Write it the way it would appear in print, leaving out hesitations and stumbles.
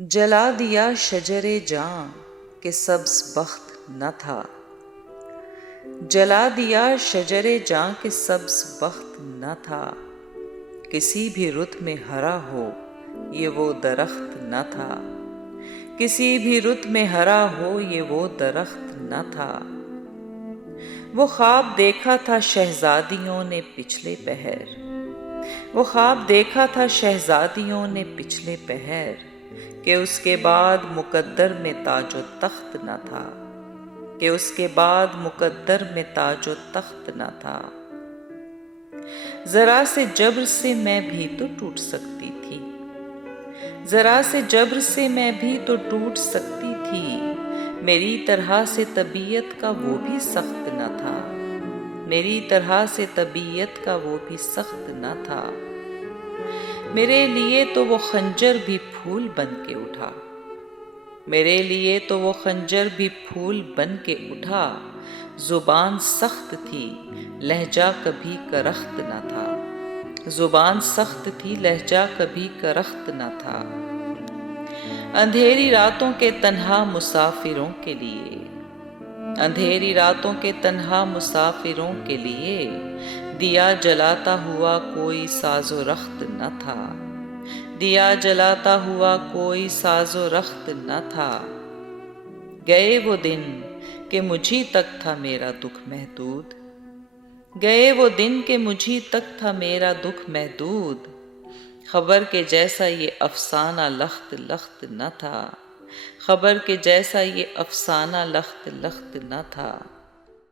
جلا دیا شجر جاں کہ سبز بخت نہ تھا، جلا دیا شجر جاں کہ سبز بخت نہ تھا، کسی بھی رت میں ہرا ہو یہ وہ درخت نہ تھا، کسی بھی رت میں ہرا ہو یہ وہ درخت نہ تھا۔ وہ خواب دیکھا تھا شہزادیوں نے پچھلے پہر، وہ خواب دیکھا تھا شہزادیوں نے پچھلے پہر، کہ اس کے بعد مقدر میں تاج و تخت نہ تھا، کہ اس کے بعد مقدر میں تاج و تخت نہ تھا۔ ذرا سے جبر سے میں بھی تو ٹوٹ سکتی تھی، ذرا سے جبر سے میں بھی تو ٹوٹ سکتی تھی، میری طرح سے طبیعت کا وہ بھی سخت نہ تھا، میری طرح سے طبیعت کا وہ بھی سخت نہ تھا۔ میرے لیے تو وہ خنجر بھی پھول بن کے اٹھا، میرے لیے تو وہ خنجر بھی پھول بن کے اٹھا، زبان سخت تھی لہجہ کبھی کرخت نہ تھا، زبان سخت تھی لہجہ کبھی کرخت نہ تھا۔ اندھیری راتوں کے تنہا مسافروں کے لیے، اندھیری راتوں کے تنہا مسافروں کے لیے، دیا جلاتا ہوا کوئی ساز و رخت نہ تھا، دیا جلاتا ہوا کوئی ساز و رخت نہ تھا۔ گئے وہ دن کہ مجھی تک تھا میرا دکھ محدود، گئے وہ دن کہ مجھی تک تھا میرا دکھ محدود، خبر کے جیسا یہ افسانہ لخت لخت نہ تھا، خبر کے جیسا یہ افسانہ لخت لخت نہ تھا۔